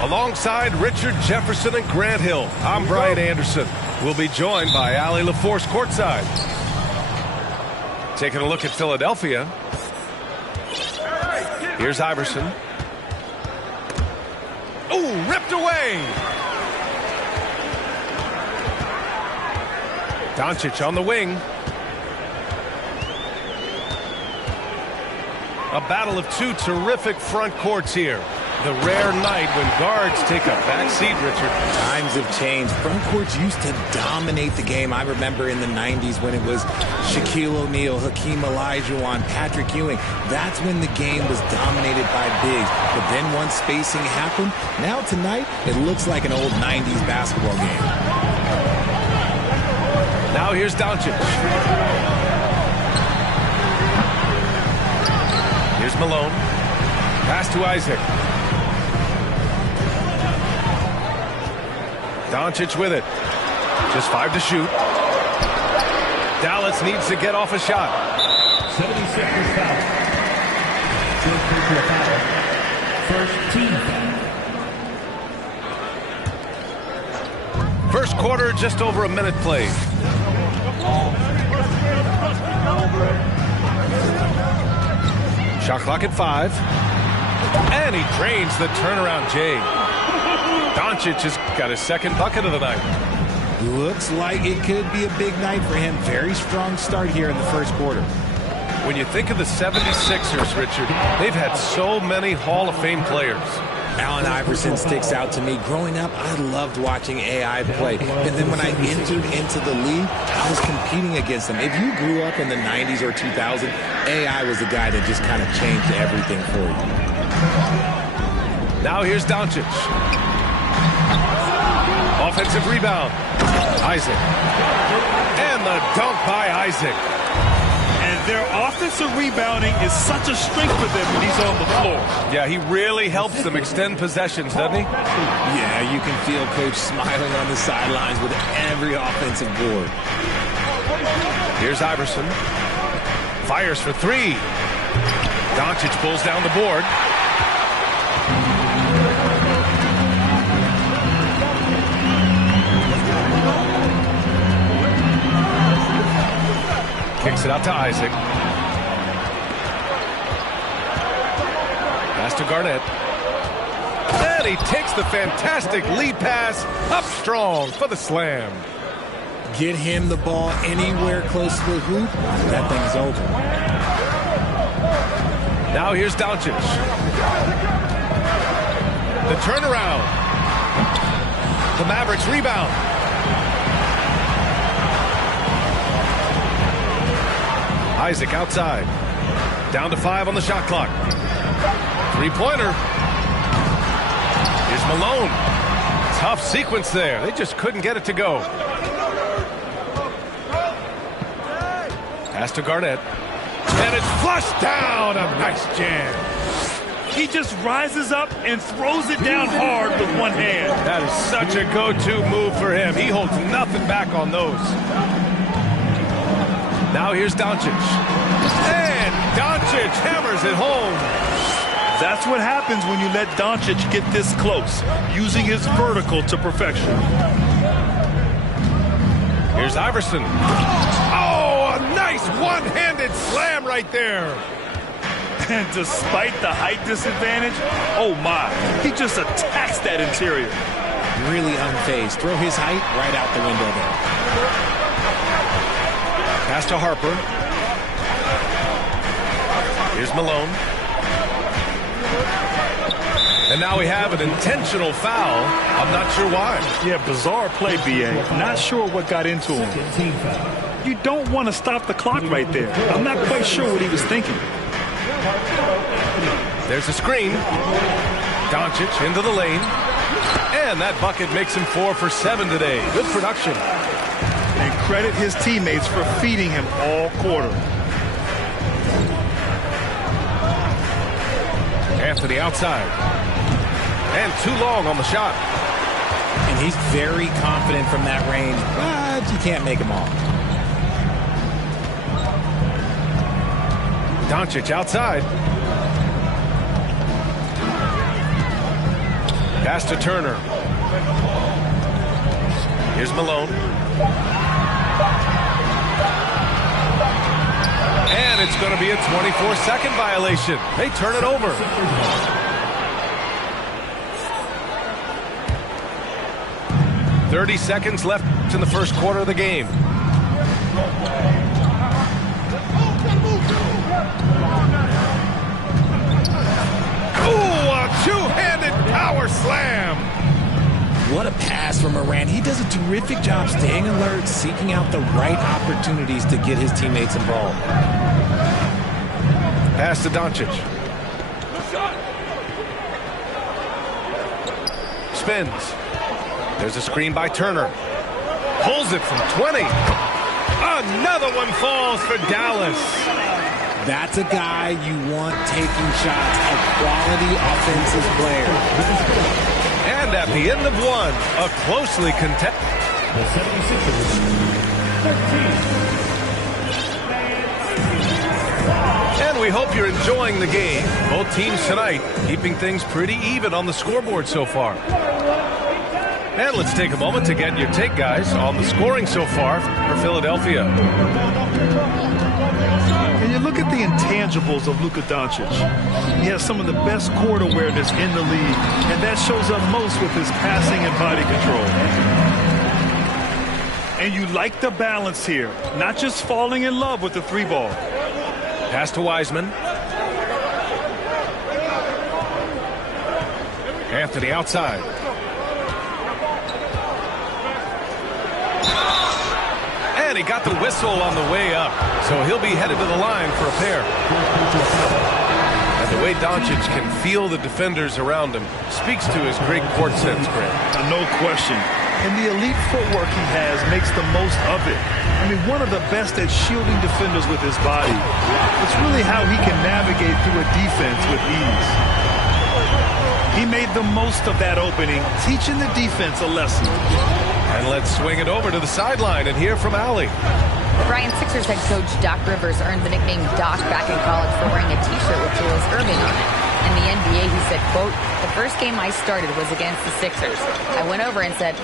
Alongside Richard Jefferson and Grant Hill, I'm Brian Anderson. We'll be joined by Allie LaForce courtside. Taking a look at Philadelphia. Here's Iverson. Ooh, ripped away. Doncic on the wing. A battle of two terrific front courts here. The rare night when guards take a back seat, Richard. Times have changed. Front courts used to dominate the game. I remember in the 90s when it was Shaquille O'Neal, Hakeem Olajuwon, Patrick Ewing. That's when the game was dominated by bigs. But then once spacing happened, now tonight it looks like an old 90s basketball game. Now here's Doncic. Here's Malone. Pass to Isaac. Doncic with it. Just 5 to shoot. Dallas needs to get off a shot. 76ers foul. First team foul. First quarter, just over a minute played. Shot clock at 5. And he drains the turnaround J. Doncic has got his second bucket of the night. Looks like it could be a big night for him. Very strong start here in the first quarter. When you think of the 76ers, Richard, they've had so many Hall of Fame players. Allen Iverson sticks out to me. Growing up, I loved watching AI play. And then when I entered into the league, I was competing against him. If you grew up in the 90s or 2000, AI was the guy that just kind of changed everything for you. Now here's Doncic. Offensive rebound. Isaac. And the dunk by Isaac. And their offensive rebounding is such a strength for them when he's on the floor. Yeah, he really helps them extend possessions, doesn't he? Yeah, you can feel Coach smiling on the sidelines with every offensive board. Here's Iverson. Fires for 3. Doncic pulls down the board. Kicks it out to Isaac. Pass to Garnett. And he takes the fantastic lead pass up strong for the slam. Get him the ball anywhere close to the hoop, that thing's over. Now here's Doncic. The turnaround. The Mavericks rebound. Isaac outside. Down to 5 on the shot clock. Three-pointer. Here's Malone. Tough sequence there. They just couldn't get it to go. Pass to Garnett. And it's flushed down. A nice jam. He just rises up and throws it down hard with one hand. That is such a go-to move for him. He holds nothing back on those. Now here's Doncic. And Doncic hammers it home. That's what happens when you let Doncic get this close, using his vertical to perfection. Here's Iverson. Oh, a nice one-handed slam right there. And despite the height disadvantage, oh my, he just attacks that interior. Really unfazed. Throw his height right out the window there. Pass to Harper. Here's Malone. And now we have an intentional foul. I'm not sure why. Yeah, bizarre play, B.A. Not sure what got into him. Second team foul. You don't want to stop the clock right there. I'm not quite sure what he was thinking. There's a screen. Doncic into the lane. And that bucket makes him 4 for 7 today. Good production. And credit his teammates for feeding him all quarter. Anthony outside. And too long on the shot. And he's very confident from that range, but you can't make him all. Doncic outside. Pass to Turner. Here's Malone. And it's going to be a 24-second violation. They turn it over. "30 seconds left in the first quarter of the game. Ooh, a two-handed power slam. What a pass from Morant. He does a terrific job staying alert, seeking out the right opportunities to get his teammates involved. Pass to Doncic. Spins. There's a screen by Turner. Pulls it from 20. Another one falls for Dallas. That's a guy you want taking shots, a quality offensive player. And at the end of one, a closely contested. The 76ers, 13. And we hope you're enjoying the game. Both teams tonight keeping things pretty even on the scoreboard so far. And let's take a moment to get your take, guys, on the scoring so far for Philadelphia. And you look at the intangibles of Luka Doncic. He has some of the best court awareness in the league, and that shows up most with his passing and body control. And you like the balance here, not just falling in love with the three ball. Pass to Wiseman. Anthony outside. And he got the whistle on the way up, so he'll be headed to the line for a pair. And the way Doncic can feel the defenders around him speaks to his great court sense, Grant. No question. And the elite footwork he has makes the most of it. I mean, one of the best at shielding defenders with his body. It's really how he can navigate through a defense with ease. He made the most of that opening, teaching the defense a lesson. And let's swing it over to the sideline and hear from Allie. Brian, Sixers head coach Doc Rivers earned the nickname Doc back in college for wearing a T-shirt with Julius Erving on it. In the NBA, he said, quote, "The first game I started was against the Sixers. I went over and said,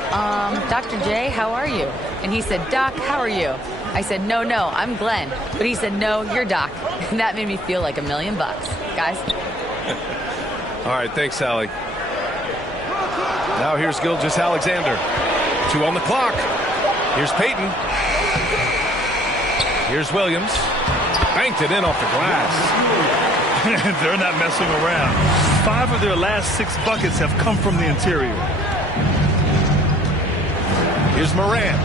Dr. J, how are you?" And he said, "Doc, how are you?" I said, no, I'm Glenn." But he said, "No, you're Doc." And that made me feel like $1 million. Guys. All right, thanks, Allie. Now here's Gilgeous-Alexander. 2 on the clock. Here's Payton. Here's Williams. Banked it in off the glass. They're not messing around. 5 of their last 6 buckets have come from the interior. Here's Morant.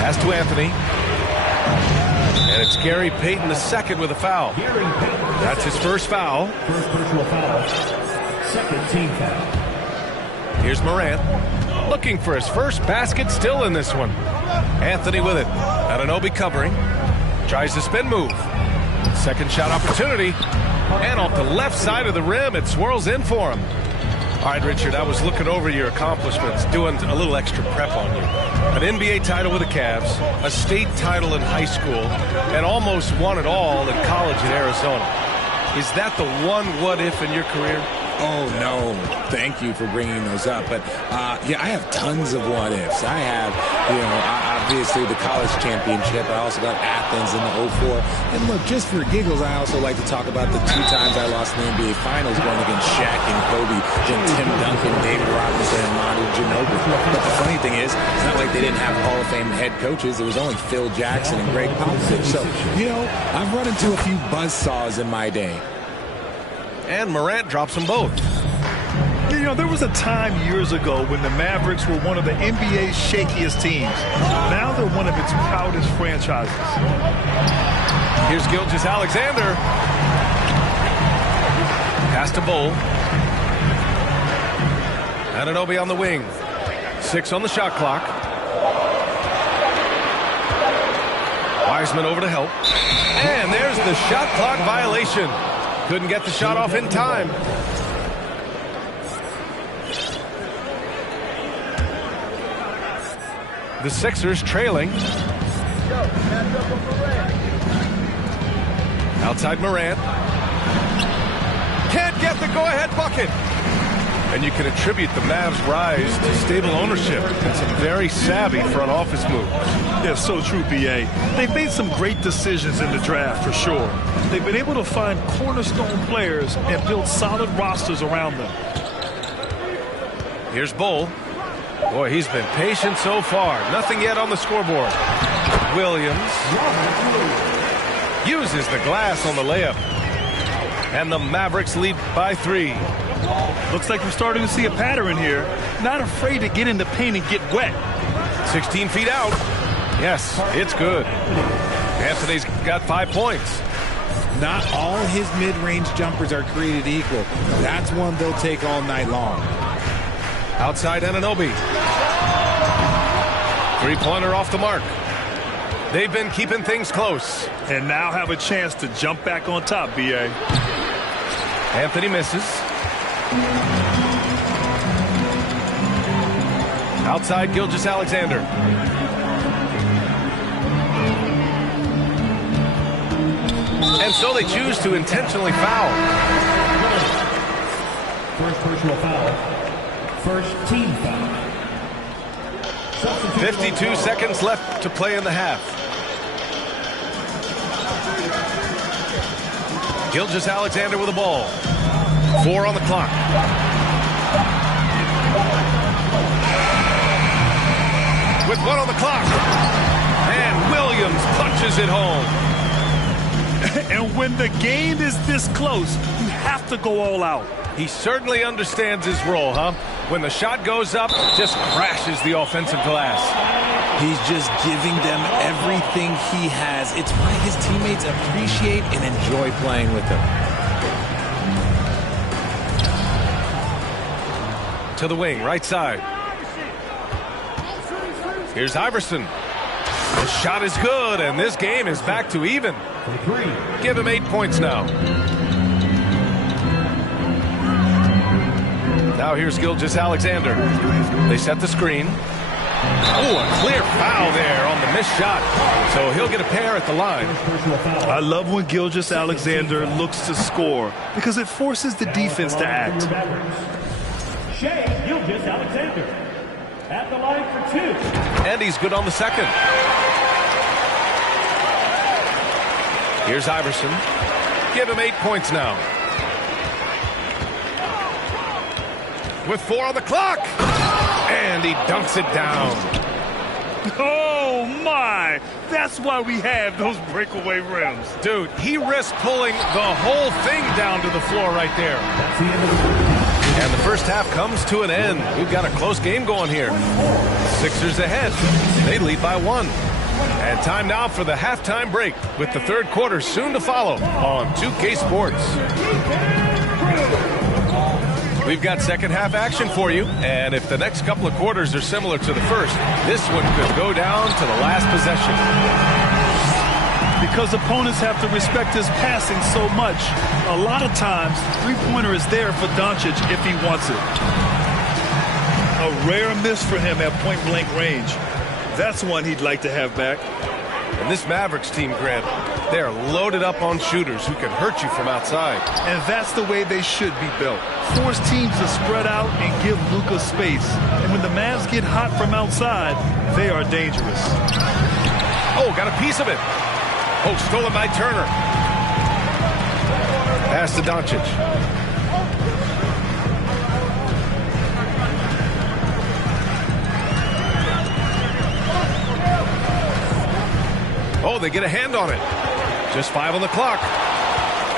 Pass to Anthony. And it's Gary Payton II with a foul. That's his first foul. First personal foul. Second team foul. Here's Morant. Looking for his first basket, still in this one. Anthony with it. Anunoby covering. Tries the spin move. Second shot opportunity. And off the left side of the rim, it swirls in for him. All right, Richard, I was looking over your accomplishments, doing a little extra prep on you. An NBA title with the Cavs, a state title in high school, and almost won it all in college in Arizona. Is that the one what-if in your career? Oh, no. Thank you for bringing those up. But, yeah, I have tons of what-ifs. I have, obviously the college championship. I also got Athens in the 04. And, look, just for giggles, I also like to talk about the 2 times I lost in the NBA Finals going against Shaq and Kobe, then Tim Duncan, David Robinson, and Manu Ginobili. But the funny thing is, it's not like they didn't have Hall of Fame head coaches. It was only Phil Jackson and Greg Popovich. So, I've run into a few buzzsaws in my day. And Morant drops them both. know, there was a time years ago when the Mavericks were one of the NBA's shakiest teams. Now they're one of its proudest franchises. Here's Gilgeous-Alexander. Pass to Bull. Anunoby on the wing. 6 on the shot clock. Wiseman over to help. And there's the shot clock violation. Couldn't get the shot off in time. The Sixers trailing. Outside Morant. Can't get the go-ahead bucket. And you can attribute the Mavs' rise to stable ownership and some very savvy front office moves. Yeah, so true, B.A. They've made some great decisions in the draft, for sure. They've been able to find cornerstone players and build solid rosters around them. Here's Bull. Boy, he's been patient so far. Nothing yet on the scoreboard. Williams uses the glass on the layup. And the Mavericks lead by 3. Looks like we're starting to see a pattern here. Not afraid to get in the paint and get wet. 16 feet out. Yes, it's good. Anthony's got 5 points. Not all his mid-range jumpers are created equal. That's one they'll take all night long. Outside Anunoby. 3-pointer off the mark. They've been keeping things close. And now have a chance to jump back on top, B.A. Anthony misses. Outside Gilgeous-Alexander. And so they choose to intentionally foul. First personal foul. First team foul. 52 seconds left to play in the half. Gilgeous-Alexander with the ball. 4 on the clock. With 1 on the clock. And Williams punches it home. And when the game is this close, you have to go all out. He certainly understands his role, huh? When the shot goes up, just crashes the offensive glass. He's just giving them everything he has. It's why his teammates appreciate and enjoy playing with him. To the wing, right side. Here's Iverson. The shot is good, and this game is back to even. Give him 8 points now. Now here's Gilgeous-Alexander. They set the screen. Oh, a clear foul there on the missed shot. So he'll get a pair at the line. I love when Gilgeous-Alexander looks to score because it forces the defense to act. Shai Gilgeous-Alexander at the line for 2. And he's good on the second. Here's Iverson. Give him 8 points now. With 4 on the clock. And he dunks it down. Oh, my. That's why we have those breakaway rims. Dude, he risked pulling the whole thing down to the floor right there. That's the end of the And the first half comes to an end. We've got a close game going here. Sixers ahead. They lead by 1. And time now for the halftime break with the third quarter soon to follow on 2K Sports. We've got second half action for you, and if the next couple of quarters are similar to the first, this one could go down to the last possession. Because opponents have to respect his passing so much, a lot of times, three-pointer is there for Doncic if he wants it. A rare miss for him at point-blank range. That's one he'd like to have back. And this Mavericks team, Grant, they are loaded up on shooters who can hurt you from outside. And that's the way they should be built. Force teams to spread out and give Luka space. And when the Mavs get hot from outside, they are dangerous. Oh, got a piece of it. Oh, stolen by Turner. Pass to Doncic. Oh, they get a hand on it. Just 5 on the clock.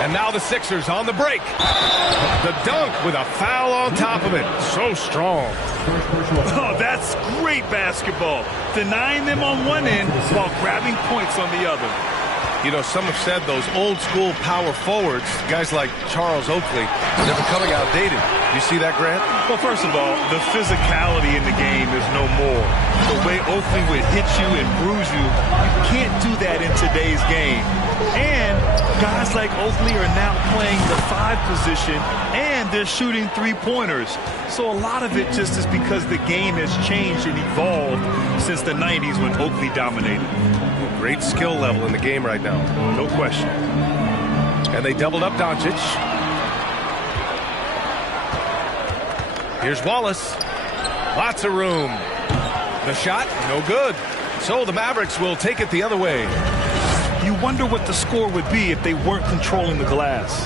And now the Sixers on the break. The dunk with a foul on top of it. So strong. Oh, that's great basketball. Denying them on one end while grabbing points on the other. You know, some have said those old-school power forwards, guys like Charles Oakley, they're becoming outdated. You see that, Grant? Well, first of all, the physicality in the game is no more. The way Oakley would hit you and bruise you, you can't do that in today's game. And guys like Oakley are now playing the 5 position, and they're shooting 3-pointers. So a lot of it just is because the game has changed and evolved since the 90s when Oakley dominated. Great skill level in the game right now. No question. And they doubled up Doncic. Here's Wallace. Lots of room. The shot, no good. So the Mavericks will take it the other way. You wonder what the score would be if they weren't controlling the glass.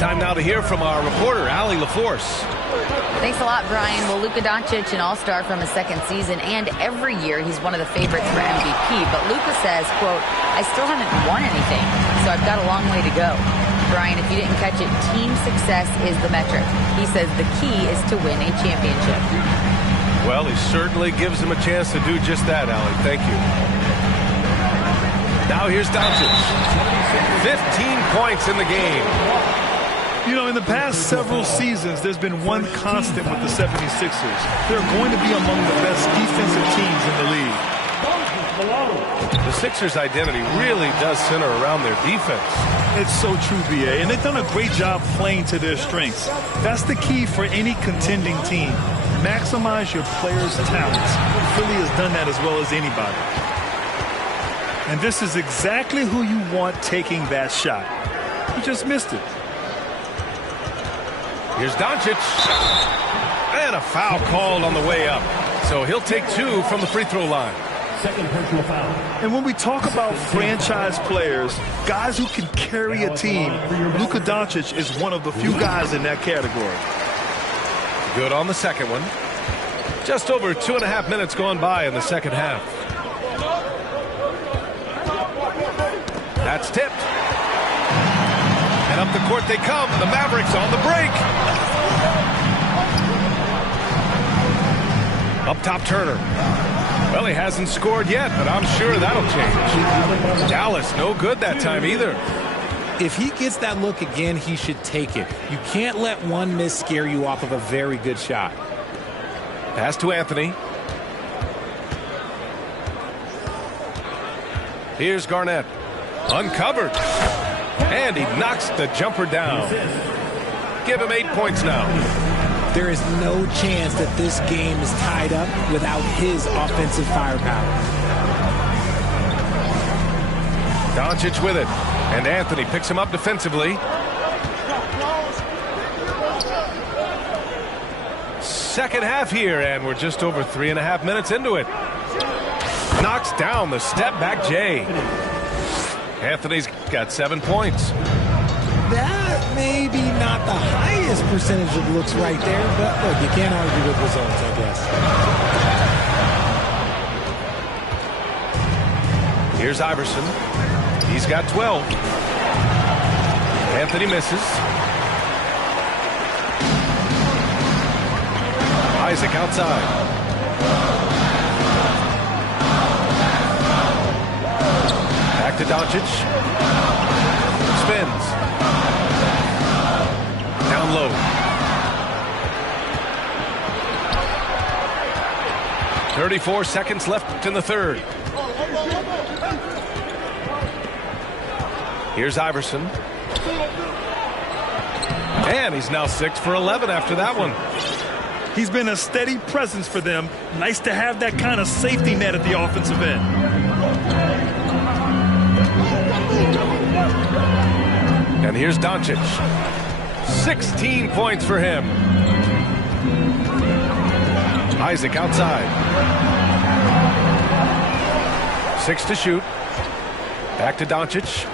Time now to hear from our reporter, Allie LaForce. Thanks a lot, Brian. Well, Luka Doncic, an all-star from his second season, and every year he's one of the favorites for MVP. But Luka says, quote, I still haven't won anything, so I've got a long way to go. Brian, if you didn't catch it, team success is the metric. He says the key is to win a championship. Well, he certainly gives him a chance to do just that, Allie. Thank you. Now here's Doncic. 15 points in the game. You know, in the past several seasons, there's been one constant with the 76ers. They're going to be among the best defensive teams in the league. The Sixers' identity really does center around their defense. It's so true, B.A., and they've done a great job playing to their strengths. That's the key for any contending team. Maximize your players' talents. Philly has done that as well as anybody. And this is exactly who you want taking that shot. He just missed it. Here's Doncic. And a foul called on the way up. So he'll take 2 from the free throw line. Second personal foul. And when we talk about franchise players, guys who can carry a team, Luka Doncic is one of the few guys in that category. Good on the second one. Just over 2.5 minutes gone by in the second half. That's tipped. And up the court they come. The Mavericks on the break. Up top, Turner. Well, he hasn't scored yet, but I'm sure that'll change. Dallas, no good that time either. If he gets that look again, he should take it. You can't let one miss scare you off of a very good shot. Pass to Anthony. Here's Garnett. Uncovered. And he knocks the jumper down. Give him 8 points now. There is no chance that this game is tied up without his offensive firepower. Doncic with it. And Anthony picks him up defensively. Second half here, and we're just over 3.5 minutes into it. Knocks down the step-back Jay. Anthony's got 7 points. That may be not the highest percentage of looks right there, but look, you can't argue with results, I guess. Here's Iverson. He's got 12. Anthony misses. Isaac outside. Back to Doncic. Spins. Down low. .34 seconds left in the third. Here's Iverson. And he's now 6 for 11 after that one. He's been a steady presence for them. Nice to have that kind of safety net at the offensive end. And here's Doncic. 16 points for him. Isaac outside. 6 to shoot. Back to Doncic.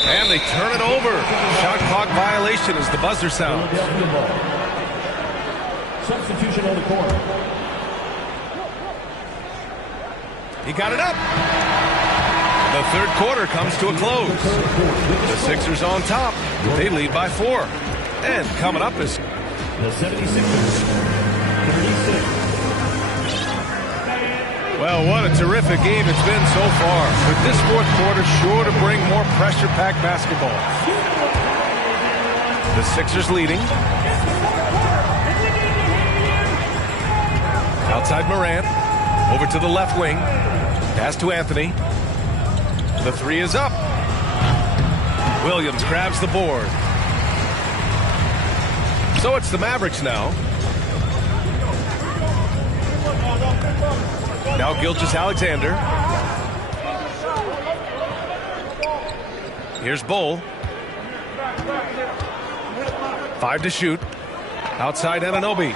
And they turn it over. Shot clock violation as the buzzer sounds. Substitution on the court. He got it up. The third quarter comes to a close. The Sixers on top. They lead by 4. And coming up is The 76ers, 36. Well, what a terrific game it's been so far. With this fourth quarter sure to bring more pressure-packed basketball. The Sixers leading. Outside Morant. Over to the left wing. Pass to Anthony. The three is up. Williams grabs the board. So it's the Mavericks now. Now Gilgeous-Alexander. Here's Bull. 5 to shoot. Outside Anunoby.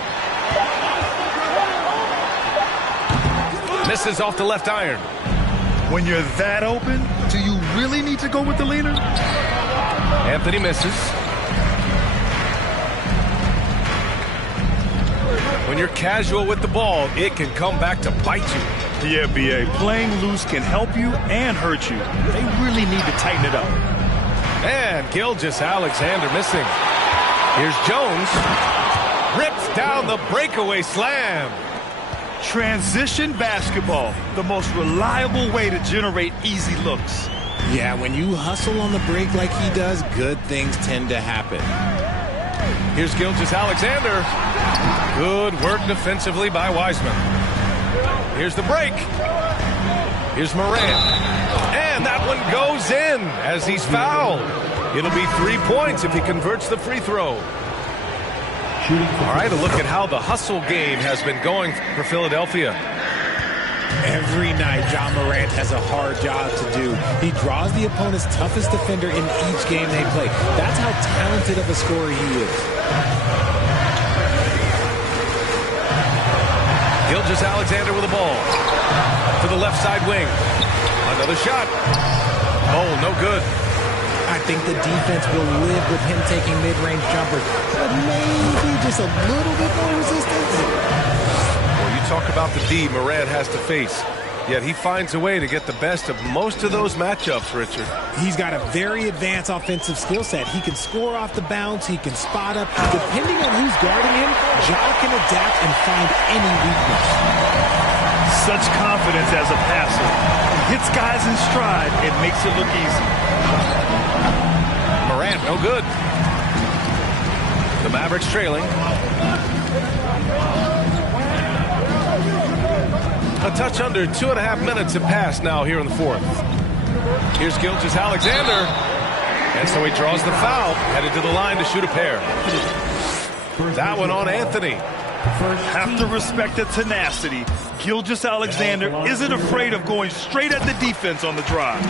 Misses off the left iron. When you're that open, do you really need to go with the leaner? Anthony misses. When you're casual with the ball, it can come back to bite you. Yeah, B.A. Playing loose can help you and hurt you. They really need to tighten it up. And Gilgeous-Alexander missing. Here's Jones. Rips down the breakaway slam. Transition basketball, the most reliable way to generate easy looks. Yeah, when you hustle on the break like he does, good things tend to happen. Here's Gilgeous-Alexander. Good work defensively by Wiseman. Here's the break. Here's Morant. And that one goes in as he's fouled. It'll be 3 points if he converts the free throw. All right, a look at how the hustle game has been going for Philadelphia. Every night, John Morant has a hard job to do. He draws the opponent's toughest defender in each game they play. That's how talented of a scorer he is. Gilgeous-Alexander with the ball. To the left side wing. Another shot. Oh, no good. I think the defense will live with him taking mid-range jumpers, but maybe just a little bit more resistance. Well, you talk about the D Morant has to face, yet he finds a way to get the best of most of those matchups, Richard. He's got a very advanced offensive skill set. He can score off the bounce. He can spot up. Depending on who's guarding him, Ja can adapt and find any weakness. Such confidence as a passer. He hits guys in stride. It makes it look easy. Morant, no good. The Mavericks trailing. A touch under 2.5 minutes have passed now here in the fourth. Here's Gilgeous-Alexander. And so he draws the foul, headed to the line to shoot a pair. That one on Anthony. Have to respect the tenacity. Gilgeous-Alexander isn't afraid of going straight at the defense on the drive.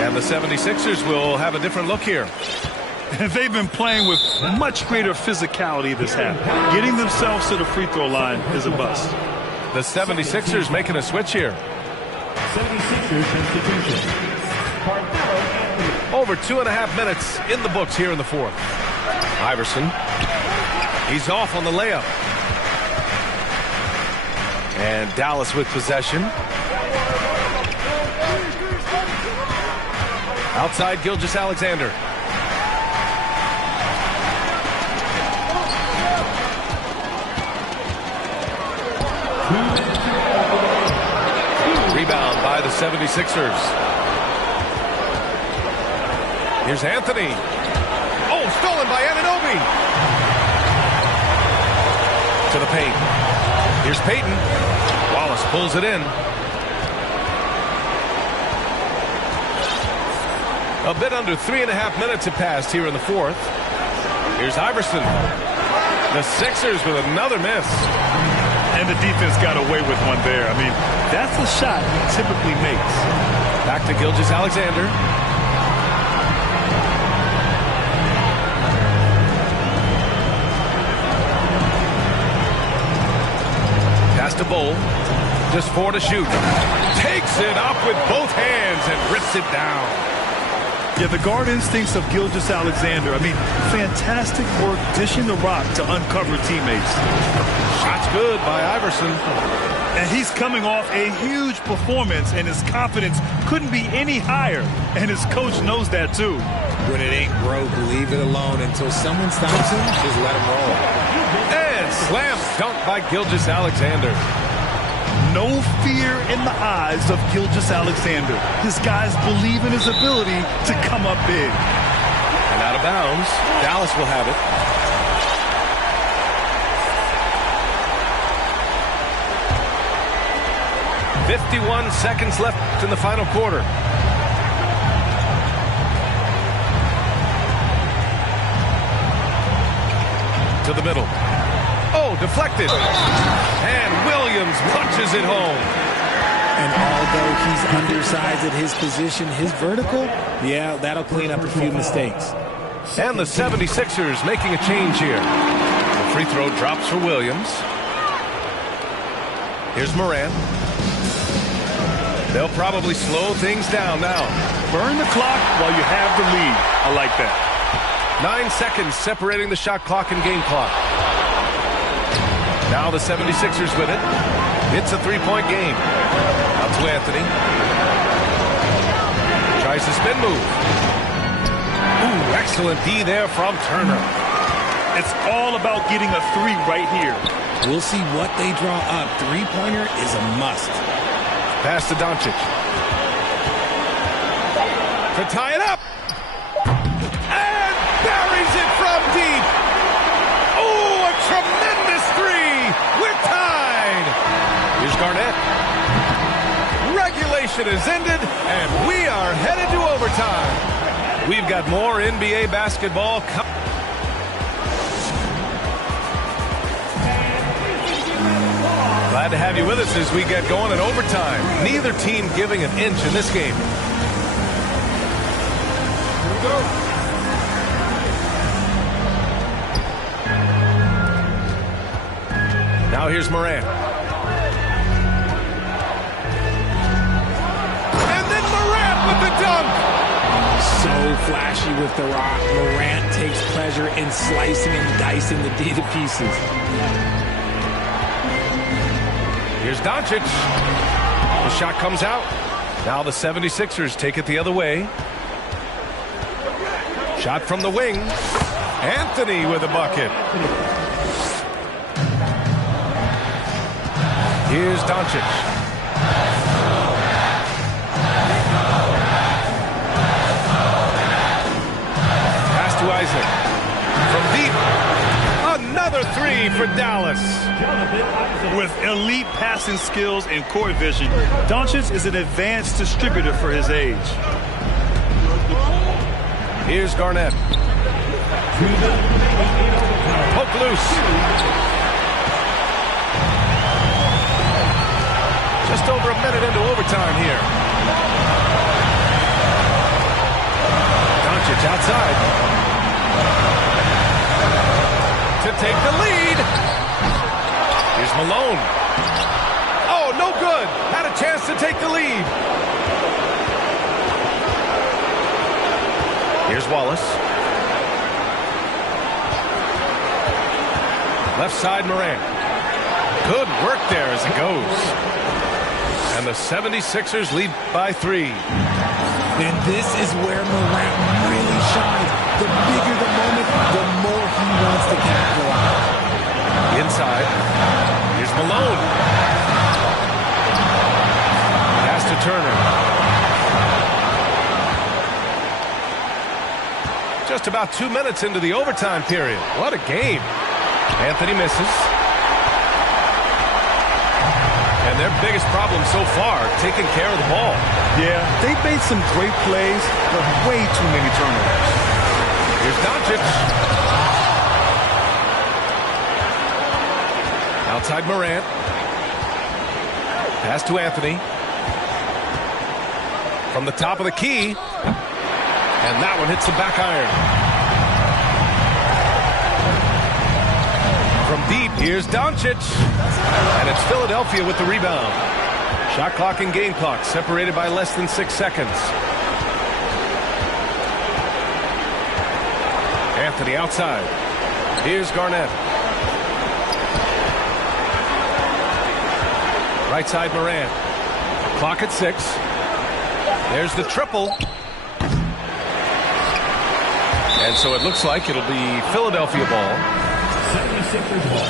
And the 76ers will have a different look here. They've been playing with much greater physicality this half. Getting themselves to the free throw line is a bust. The 76ers making a switch here. 76ers substitution. Over 2.5 minutes in the books here in the fourth. Iverson. He's off on the layup. And Dallas with possession. Outside Gilgeous-Alexander. Rebound by the 76ers. Here's Anthony. Oh, stolen by Anunoby. To the paint. Here's Payton. Wallace pulls it in. A bit under 3.5 minutes have passed here in the fourth. Here's Iverson. The Sixers with another miss. And the defense got away with one there. I mean, that's a shot he typically makes. Back to Gilgeous-Alexander. Pass to Bull. Just 4 to shoot. Takes it up with both hands and rips it down. Yeah, the guard instincts of Gilgeous-Alexander. I mean, fantastic work dishing the rock to uncover teammates. Shot's good by Iverson. And he's coming off a huge performance, and his confidence couldn't be any higher. And his coach knows that, too. When it ain't broke, leave it alone. Until someone stops him, just let him roll. And slam dunk by Gilgeous-Alexander. No fear in the eyes of Gilgeous-Alexander. His guys believe in his ability to come up big. And out of bounds, Dallas will have it. "51 seconds left in the final quarter." To the middle. Oh, deflected. And Williams punches it home. And although he's undersized at his position, his vertical, yeah, that'll clean up a few mistakes. And the 76ers making a change here. The free throw drops for Williams. Here's Morant. They'll probably slow things down now. Burn the clock while you have the lead. I like that. 9 seconds separating the shot clock and game clock. Now the 76ers with it. It's a three-point game. Out to Anthony. Tries the spin move. Ooh, excellent D there from Turner. It's all about getting a three right here. We'll see what they draw up. Three-pointer is a must. Pass to Doncic. To tie it up. And buries it from deep. Oh, a tremendous three. We're tied. Here's Garnett. Regulation is ended, and we are headed to overtime. We've got more NBA basketball coming. Glad to have you with us as we get going in overtime. Neither team giving an inch in this game. Here we go. Now here's Morant. And then Morant with the dunk. So flashy with the rock. Morant takes pleasure in slicing and dicing the D to pieces. Here's Doncic. The shot comes out. Now the 76ers take it the other way. Shot from the wing. Anthony with a bucket. Here's Doncic. Pass to Isaac. From deep. Another three for Dallas. With elite passing skills and court vision, Doncic is an advanced distributor for his age. Here's Garnett. Poke loose. Just over a minute into overtime here. Doncic outside. To take the lead. Here's Malone. Oh, no good. Had a chance to take the lead. Here's Wallace. Left side Morant. Good work there as it goes. And the 76ers lead by 3. And this is where Morant really shines. The bigger the moment, the more he wants to capitalize. Inside. Here's Malone. Pass to Turner. Just about 2 minutes into the overtime period. What a game. Anthony misses. And their biggest problem so far, taking care of the ball. Yeah, they've made some great plays, but way too many turnovers. Here's Doncic. Outside Morant. Pass to Anthony. From the top of the key. And that one hits the back iron. From deep, here's Doncic. And it's Philadelphia with the rebound. Shot clock and game clock separated by less than 6 seconds. Anthony outside. Here's Garnett. Right side Moran. Clock at 6. There's the triple. And so it looks like it'll be Philadelphia ball. 76ers ball.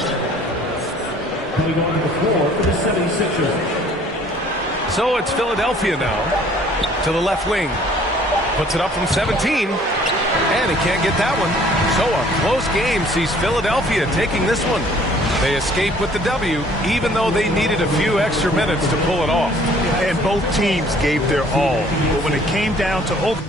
Coming on to the floor for the 76ers. So it's Philadelphia now. To the left wing. Puts it up from 17. And he can't get that one. So a close game sees Philadelphia taking this one. They escape with the W, even though they needed a few extra minutes to pull it off. And both teams gave their all. But when it came down to over...